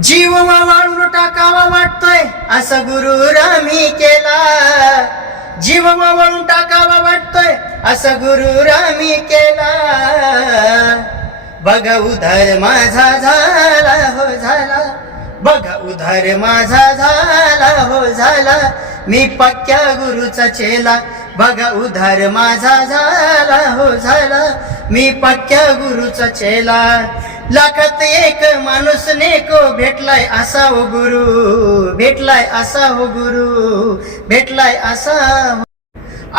जीव वाळून टाकावा वाटतोय असा गुरु रामी केला. जीव वाळून टाकावा वाटतोय असा गुरु रामी केला. बघा उधार माझा झाला हो झाला. बघा उधार माझा झाला हो झाला. मी पक्क्या गुरुचा चेला. बघा उधार माझा झाला हो झाला. मी पक्क्या गुरुचा चेला. लाखात एक माणूस नेको भेटलाय असा हो गुरु. भेटलाय असा हो गुरु. भेटलाय असा हो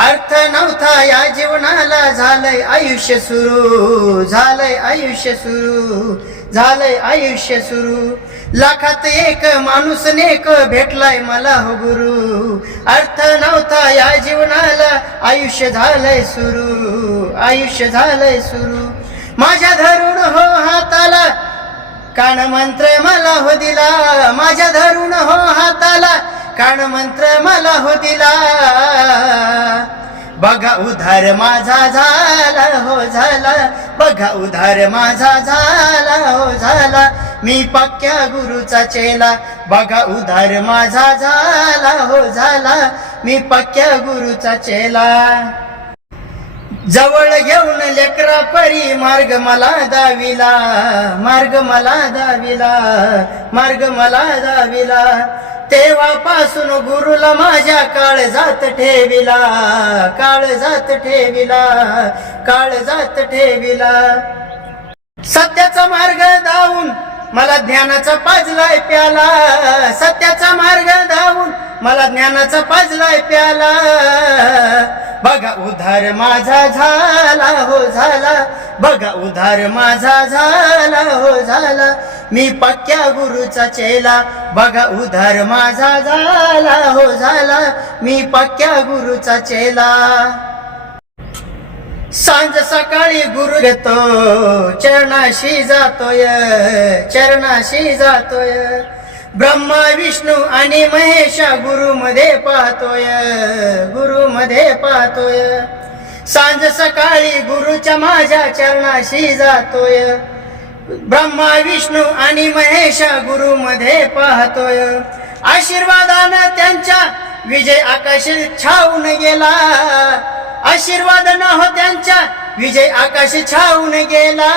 अर्थ नव्हता या जीवनाला. झालंय आयुष्य सुरू. झालंय आयुष्य सुरू. झालंय आयुष्य सुरू. लाखात एक माणूस नेक भेटलाय मला हो गुरु. अर्थ नव्हता या जीवनाला आयुष्य झालंय सुरू आयुष्य झालंय सुरू. माझ्या धरून हो हाताला कान मंत्र मला हो दिला. माझ्या धरून हो हाताला कान मंत्र मला हो दिला. बघा उधार माझा झाला हो झाला. बघा उधार माझा झाला हो झाला. मी पक्क्या गुरुचा चेला. बघा उधार माझा झाला हो झाला. मी पक्क्या गुरुचा चेला. जवळ घेऊन लेकरा परी मार्ग मला दाविला. मार्ग मला दाविला. मार्ग मला दाविला. तेव्हापासून गुरुला माझ्या काळ जात ठेविला. काळ जात ठेविला. काळ जात ठेविला. सत्याचा मार्ग मला ज्ञानाचा पाजलाय प्याला सत्याचा मार्ग धावून मला ज्ञानाचा पाजलाय प्याला. बघा उधार माझा झाला हो झाला. बघा उधार माझा झाला हो झाला. मी पक्क्या गुरुचा चेला बघा उधार माझा झाला हो झाला. मी पक्क्या गुरुचा चेला. सांज सकाळी गुरु घेतो चरणाशी जातोय चरणाशी जातोय. ब्रह्मा विष्णू आणि महेशा गुरु मध्ये पाहतोय गुरु मध्ये पाहतोय. सांज सकाळी गुरुच्या माझ्या चरणाशी जातोय. ब्रह्मा विष्णू आणि महेशा गुरु मध्ये पाहतोय. आशीर्वादानं त्यांच्या विजय आकाश छावून गेला. आशीर्वाद न हो त्यांच्या विजय आकाश छावून गेला.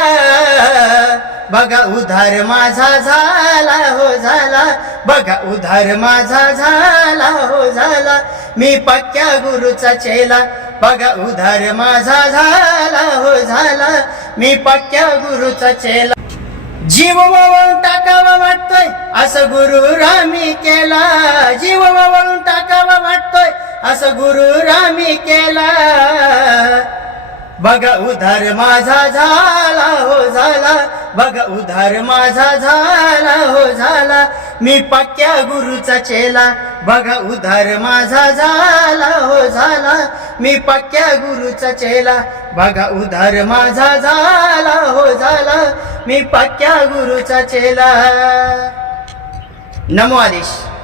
बघा उधार माझा झाला हो झाला. बघा उधार माझा झाला हो झाला. मी पक्क्या गुरुचा चेला. बघा उधार माझा झाला हो झाला. मी पक्क्या गुरुचा चेला. जीव वळून टाकावा वाटतोय असं गुरु रामी केला. जीव वळून टाकावा वाटतोय असं गुरु रामी केला. बघा उधार माझा झाला हो झाला. बघा उधार माझा झाला हो झाला. मी पक्क्या गुरुचा चेला. बघा उधार माझा झाला हो झाला. मी पक्क्या गुरुचा चेला. बघा उधार माझा झाला हो झाला. मी पक्क्या गुरुचा चेला. नमो आदेश.